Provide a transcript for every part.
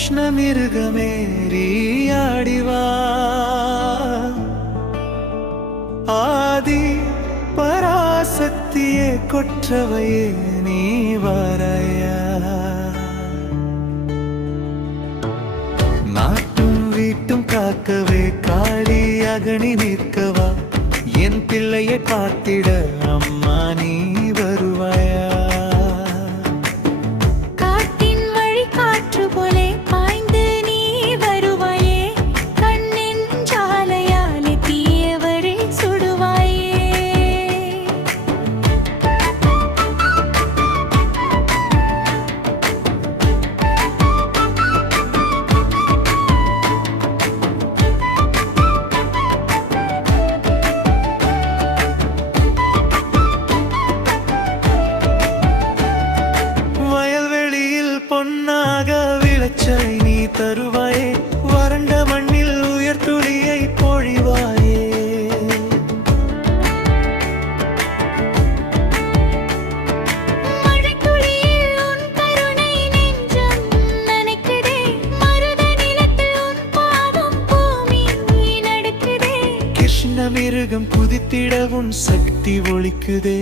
கிருஷ்ண மிருகமேறி ஆடிவா ஆதி பராசக்தியே கொற்றவையே நீ வரையா நாட்டும் வீட்டும் காக்கவே காளி அகனி நிற்கவா என் பிள்ளையை பார்த்திட அம்மா நீ வருவாயா காட்டின் வழி காற்று போலே பாய்ந்து நீ வருவாயே கண்ணின் ஜாலையாலே தீயவரை சுடுவாயே பொன்னாக விளைச்சலை நீ தருவாயே வறண்ட மண்ணில் உயர் துளியை பொழிவாயே மழைத்துளியில் உன் கருணை நெஞ்சம் நனைக்குதே மருத நிலத்தில் உன் பாதம் பூமி நடக்குதே கிருஷ்ண மிருகம் குதித்திட உன் சக்தி ஒலிக்குதே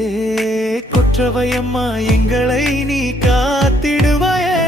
கொற்றவையம்மா எங்களை நீ காத்திடுவாயே